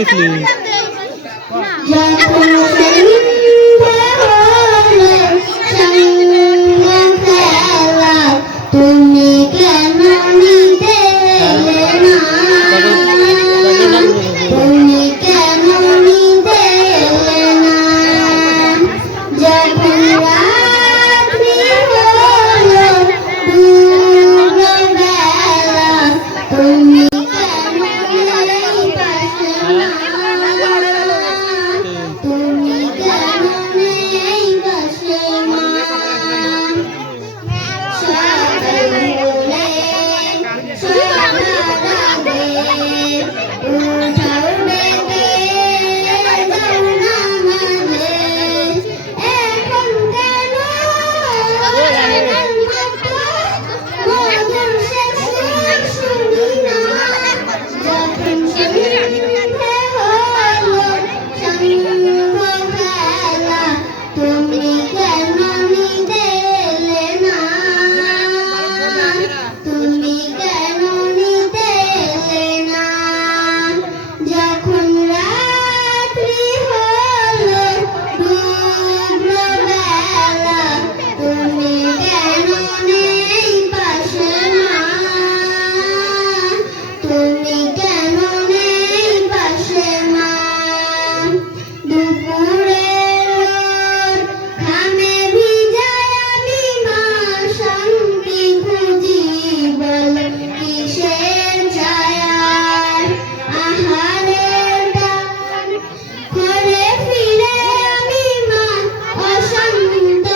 গেছিলি? তুমি কেন নিতে এলে না? তুমি কেন নিতে এলে না? যখন রাত্রি হলো দুপুরবেলা, তুমি কেন নেই পাশে না? তুমি কেন নেই পাশে না? তুমি কেন নিতে এলে না? তুমি কেন নিতে এলে না? যখন রাত্রি হলো দুপুরবেলা, তুমি কেন নেই পাশে না? তুমি কেন নেই পাশে না? দুপুরের ঘামে ভিজায় আমি মা শান্তি খুঁজি, বল কিসের ছায়ায়? আহারের ডাক ঘরে ফিরে আমি মা অশান্ত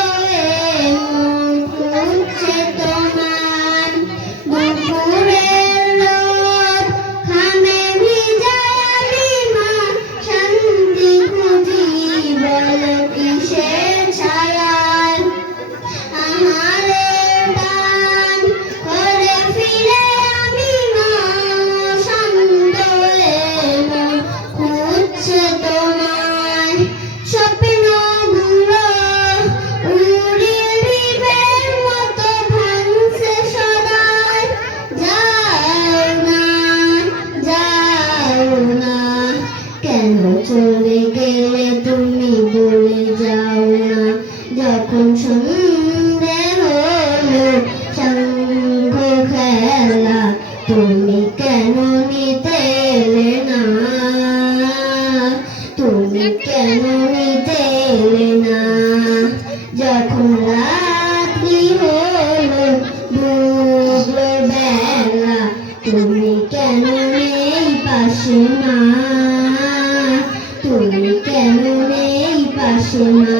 খুঁজছে তোমার। দুপুরের রোদ ঘামে ভিজায় আমি মা শান্তি খুঁজি, বল কিসের ছায়ায়? আহারের ডাক ঘরে ফিরে আমি মা শান্ত খুঁজছে তোমায়। স্বপ্নগুলো উড়িয়ে দিবের মতো ভাঙছে সদাই। যাও না, যাও না, কেন চলে গেলে তুমি বলে যাও না? যখন সন্ধে হলো সাঙ্গ খেলা, তুমি কেন নিতে এলে না? তুমি কেন নিতে এলে না? যখন রাত্রি হলো দুপুরবেলা, তুমি কেন নেই পাশে না? তুমি কেন নেই পাশে না?